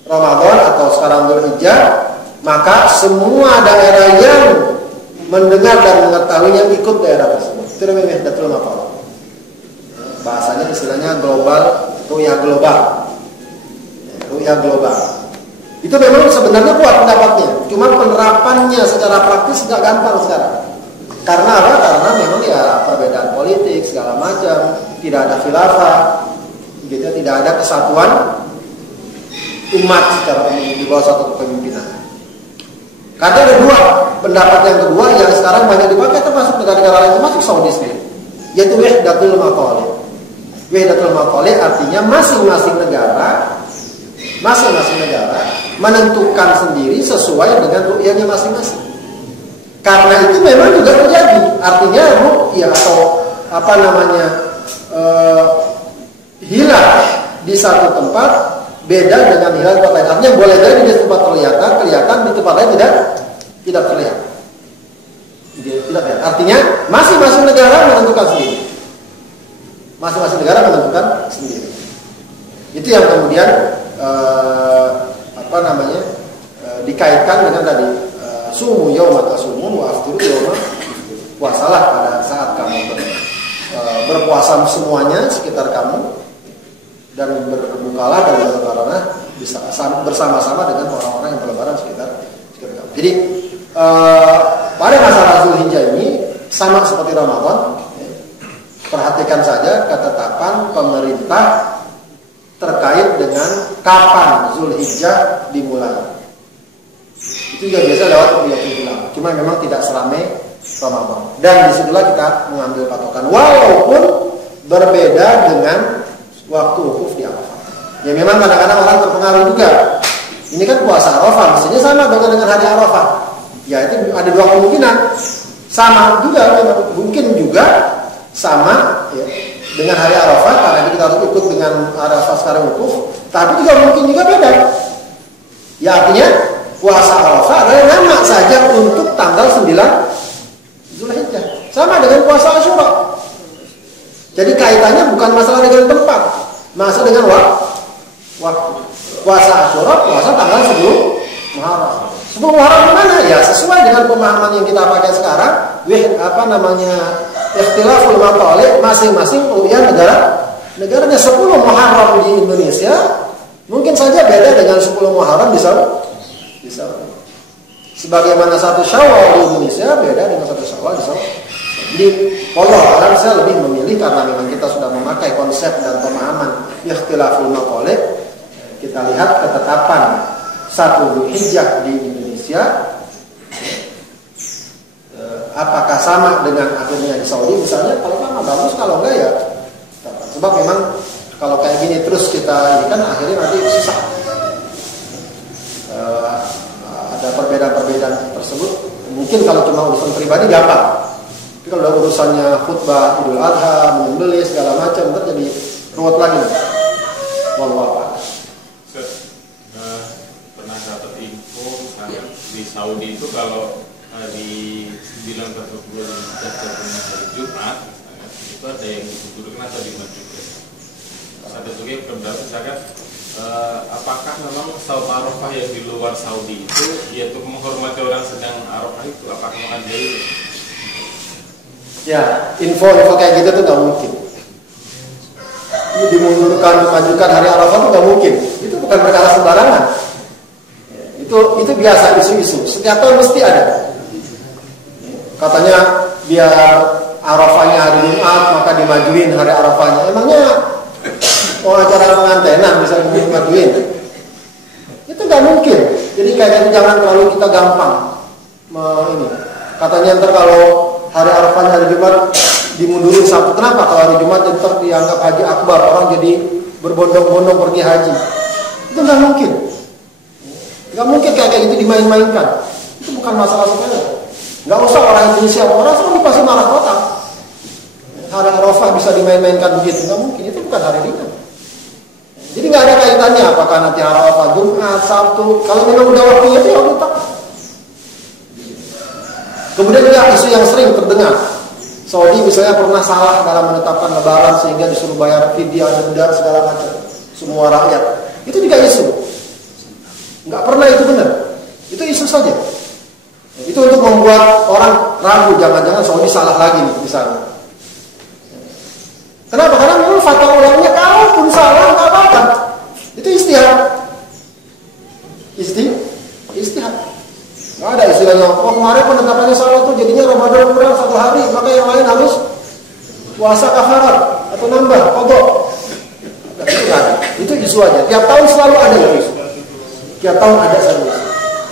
Ramadan atau sekarang Dzulhijjah, maka semua daerah yang mendengar dan mengetahuinya ikut daerah tersebut. Itu namanya wihdatul mathalib. Bahasanya istilahnya global, ru'yah global. Ru'yah global. Itu memang sebenarnya kuat pendapatnya. Cuma penerapannya secara praktis nggak gampang sekarang. Karena apa? Karena memang ya perbedaan politik segala macam, tidak ada khilafah, gitu, tidak ada kesatuan umat secara umum di bawah satu kepemimpinan. Karena ada 2 pendapat yang kedua yang sekarang banyak dipakai termasuk negara-negara lain, termasuk Saudi sendiri, yaitu wihdatul mathalib. Wihdatul mathalib artinya masing-masing negara menentukan sendiri sesuai dengan ru'yahnya masing-masing. Karena itu memang juga terjadi. Artinya ru'yah atau hilal di satu tempat beda dengan hilal tempat lain. Artinya boleh jadi di tempat kelihatan, di tempat lain tidak terlihat. Tidak terlihat. Artinya masing-masing negara menentukan sendiri. Masing-masing negara menentukan sendiri. Itu yang kemudian dikaitkan dengan tadi sumu yauma tasumu wa aftiru yauma, puasalah pada saat kamu berpuasa semuanya sekitar kamu, dan berbukalah dan berlebaranlah bisa bersama-sama dengan orang-orang yang berlebaran sekitar kamu. Jadi pada masalah Zulhijjah ini sama seperti Ramadan. Perhatikan saja ketetapan pemerintah terkait dengan kapan Zulhijjah dimulai. Itu juga biasa lewat Riyadhul Hilal. Cuma memang tidak seramai Ramadan. Dan disitulah kita mengambil patokan. Walaupun berbeda dengan waktu wukuf di Arafah. Ya memang kadang-kadang orang terpengaruh juga. Ini kan puasa Arafah, mestinya sama dengan hari Arafah. Ya itu ada 2 kemungkinan. Sama juga, mungkin juga sama ya, dengan hari Arafah, karena kita harus ikut dengan Arafah sekarang wukuf. Tapi juga mungkin juga beda. Ya artinya puasa Arafah adalah nama saja untuk tanggal 9 Zulhijjah. Sama dengan puasa Asyura. Jadi kaitannya bukan masalah dengan tempat, masalah dengan waktu. Puasa Asyura, puasa tanggal 10 Muharram. 10 Muharram mana? Ya sesuai dengan pemahaman yang kita pakai sekarang. Ikhtilaful mathalib, masing-masing negaranya. 10 Muharram di Indonesia mungkin saja beda dengan 10 Muharram di Bisa. Sebagaimana satu Syawal di Indonesia beda dengan satu Syawal di Saudi. Jadi, Allah saya lebih memilih karena memang kita sudah memakai konsep dan pemahaman ikhtilaful maqalid. Kita lihat ketetapan 1 Dzulhijjah di Indonesia, apakah sama dengan akhirnya di Saudi misalnya? Kalau sama bagus, kalau enggak ya. Sebab memang kalau kayak gini terus kita ini kan akhirnya nanti susah. Ada perbedaan-perbedaan tersebut. Mungkin kalau cuma urusan pribadi gampang. Tapi kalau urusannya khutbah Idul Adha, menyembelih segala macam, ntar jadi ruwet lagi. Wallahu a'lam. Pernah dapat info misalnya di Saudi itu kalau hari 9 atau 10 hari Jumat misalnya, itu ada yang digugurkan atau dimajukan. Satu juga kemudian misalkan apakah memang saum Arafah yang di luar Saudi itu yaitu menghormati orang sedang Arafah itu apakah akan jadi? Ya, info kayak gitu tuh nggak mungkin. Ini dimundurkan, dimajukan hari Arafah tuh nggak mungkin. Itu bukan perkara sembarangan. Itu biasa isu-isu. Setiap tahun mesti ada. Katanya biar Arafahnya hari Jumat maka dimajuin hari Arafahnya. Emangnya acara pengantenan bisa dimajuin? Itu nggak mungkin. Jadi kayak gitu jangan terlalu kita gampang. Ini katanya ntar kalau hari Arafahnya hari Jumat dimundurin Sabtu. Kenapa? Kalau hari Jumat ntar dianggap haji akbar, orang jadi berbondong-bondong pergi haji. Itu nggak mungkin. Nggak mungkin kayak gitu dimain-mainkan. Itu bukan masalah sepele. Nggak usah orang Indonesia, orang semua pasti marah total. Hari Arafah bisa dimain-mainkan begitu, nggak mungkin. Itu bukan hari ringan. Jadi nggak ada kaitannya apakah nanti Arafah Jumat, Sabtu. Kalau memang udah waktunya itu ya udah. Kemudian juga isu yang sering terdengar, Saudi misalnya pernah salah dalam menetapkan Lebaran sehingga disuruh bayar fidyah, denda segala macam semua rakyat. Itu juga isu. Nggak pernah itu benar. Itu isu saja. Itu untuk membuat orang ragu, jangan-jangan Saudi salah lagi nih misalnya. Kenapa? Karena memang fatwa ulamanya kalaupun salah nggak apa-apa. Itu istihad. Istihad. Nggak ada istilahnya. Oh kemarin penetapannya salah tuh jadinya Ramadan kurang 1 hari, maka yang lain harus puasa kafarat atau nambah qadha. Itu nggak ada. Itu isu aja. Tiap tahun selalu ada isu. Tiap tahun ada satu isu.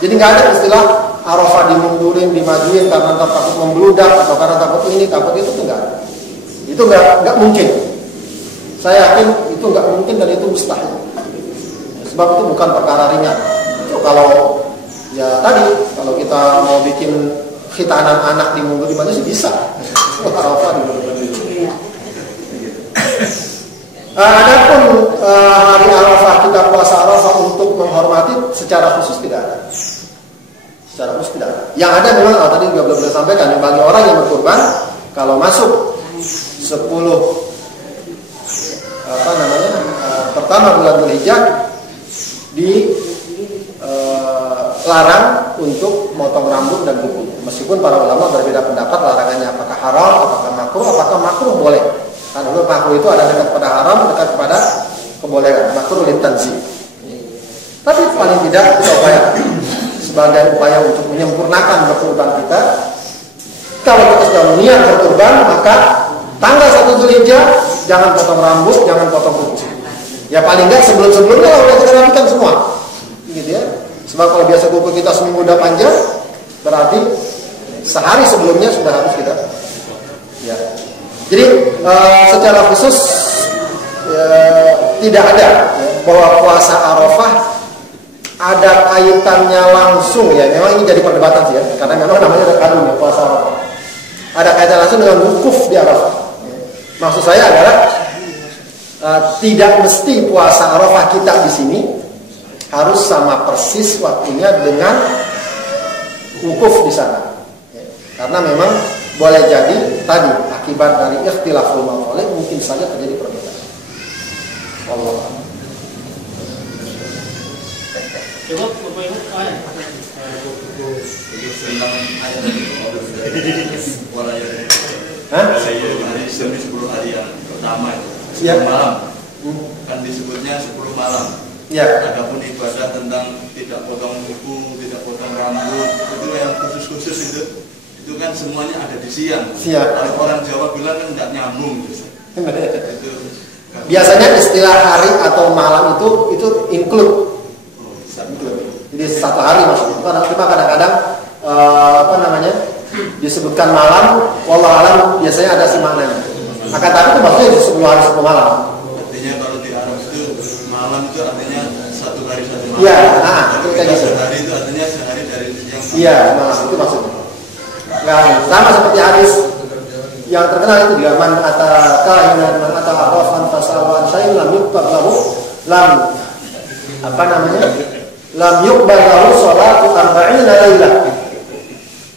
Jadi nggak ada istilah Arafah dimundurin, dimajuin karena takut membludak atau karena takut ini, takut itu tuh nggak ada. Itu nggak mungkin. Saya yakin itu nggak mungkin dan itu mustahil. Sebab itu bukan perkara ringan. Itu kalau ya tadi kalau kita mau bikin khitanan anak dimundur di mana sih bisa. Arafah dimundur. Adapun hari Arafah kita puasa Arafah untuk menghormati secara khusus tidak ada. Secara khusus tidak ada. Yang ada memang tadi juga belum saya sampaikan bagi orang yang berkurban kalau masuk 10 pertama bulan Dzulhijjah larang untuk motong rambut dan kuku. Meskipun para ulama berbeda pendapat larangannya apakah haram, apakah makruh boleh. Karena makruh itu ada dekat pada haram, dekat kepada kebolehan. Makruh litanzih. Tapi paling tidak kita upaya sebagai upaya untuk menyempurnakan berkurban kita. Kalau kita sudah niat berkurban, maka tanggal 1 Dzulhijjah jangan potong rambut, jangan potong kuku. Ya paling enggak sebelum-sebelumnya udah kita rapikan semua. Gitu ya. Sebab kalau biasa kuku kita seminggu udah panjang, berarti sehari sebelumnya sudah harus kita. Ya. Jadi secara khusus tidak ada bahwa puasa Arafah ada kaitannya langsung ya. Memang ini jadi perdebatan sih ya, karena memang namanya ada kandung ya puasa Arafah. Ada kaitan langsung dengan wukuf di Arafah. Maksud saya adalah tidak mesti puasa Arafah kita di sini harus sama persis waktunya dengan wukuf di sana. Ya. Karena memang boleh jadi tadi akibat dari ikhtilaful maqalid mungkin saja terjadi perbedaan. Allah. Coba Bapak Ibu hari sebelum hari yang pertama itu 10 malam kan disebutnya 10 malam Ya. Adapun ibadah tentang tidak potong kuku, tidak potong rambut, itu yang khusus-khusus itu kan semuanya ada di siang. Kalau orang Jawa bilang kan nggak nyambung gitu. Itu biasanya istilah hari atau malam itu include. Jadi satu hari maksudnya. Cuma kadang-kadang disebutkan malam, wallahualam biasanya ada si maknanya. Akan tapi itu maksudnya 10 hari 10 malam. Artinya kalau di Arab itu malam itu artinya satu hari satu malam. Iya, itu kayak gitu. sehari itu artinya sehari dari siang. Iya, malam itu maksudnya. Nah, sama seperti hadis yang terkenal itu juga man ataka hinan man ataka arafan fasawan syai'un lam yuqbal lahu lam yuqbal lahu sholatu 40 lailah.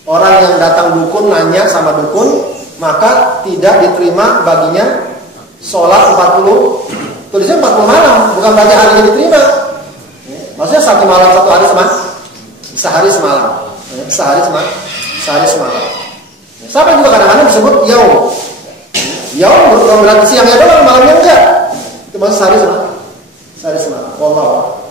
Orang yang datang dukun nanya sama dukun, maka tidak diterima baginya sholat 40. Tulisnya 40 malam, bukan berarti hari ini diterima. Maksudnya satu malam satu hari sehari semalam. Sehari semalam. Sampai juga kadang-kadang disebut yaum. Yaum bukan berarti siangnya doang, malamnya enggak. Itu maksud sehari semalam. Wallahu a'lam.